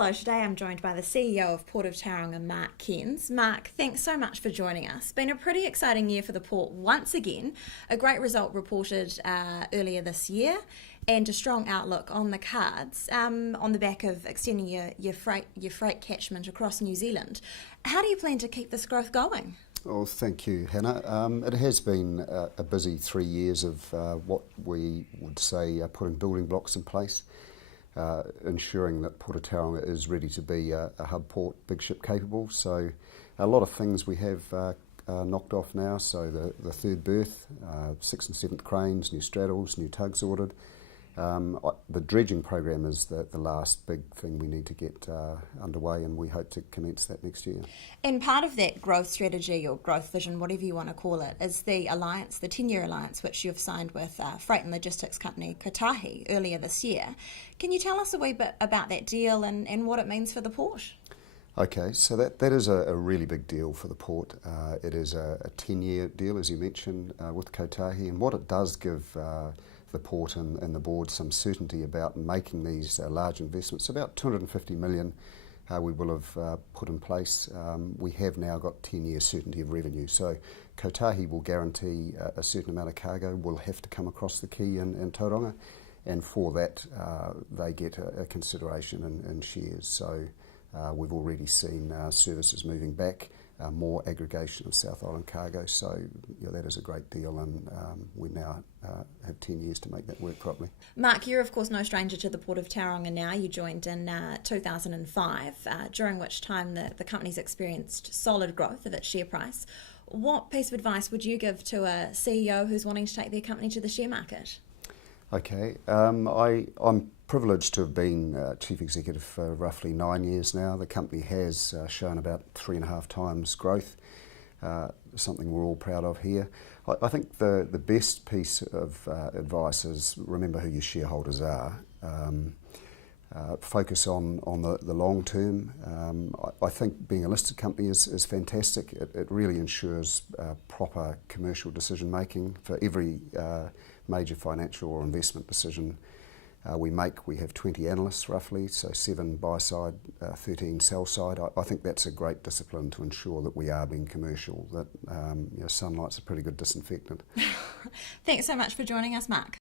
Hello, today I'm joined by the CEO of Port of Tauranga, Mark Cairns. Mark, thanks so much for joining us. Been a pretty exciting year for the port once again. A great result reported earlier this year and a strong outlook on the cards on the back of extending your freight catchment across New Zealand. How do you plan to keep this growth going? Well, thank you, Hannah. It has been a busy 3 years of what we would say putting building blocks in place. Ensuring that Port of Tauranga is ready to be a hub port, big ship capable. So a lot of things we have knocked off now. So the third berth, 6th and 7th cranes, new straddles, new tugs ordered. The dredging program is the last big thing we need to get underway, and we hope to commence that next year. And part of that growth strategy or growth vision, whatever you want to call it, is the alliance, the Tenure Alliance, which you've signed with freight and logistics company Kotahi earlier this year. Can you tell us a wee bit about that deal and what it means for the port? Okay, so that is a really big deal for the port. It is a 10-year deal, as you mentioned, with Kotahi, and what it does give the port and the board some certainty about making these large investments. About 250 million we will have put in place. We have now got 10-year certainty of revenue. So Kotahi will guarantee a certain amount of cargo will have to come across the quay in Tauranga, and for that they get a consideration in shares. So we've already seen services moving back, more aggregation of South Island cargo, so that is a great deal, and we now have 10 years to make that work properly. Mark, you're of course no stranger to the Port of Tauranga now. You joined in 2005, during which time the company's experienced solid growth of its share price. What piece of advice would you give to a CEO who's wanting to take their company to the share market? Okay, I'm privileged to have been Chief Executive for roughly 9 years now. The company has shown about 3.5 times growth, something we're all proud of here. I think the best piece of advice is remember who your shareholders are. Focus on the long term. I think being a listed company is fantastic. It really ensures proper commercial decision making for every major financial or investment decision we make. We have 20 analysts roughly, so 7 buy side, 13 sell side. I think that's a great discipline to ensure that we are being commercial, that sunlight's a pretty good disinfectant. Thanks so much for joining us, Mark.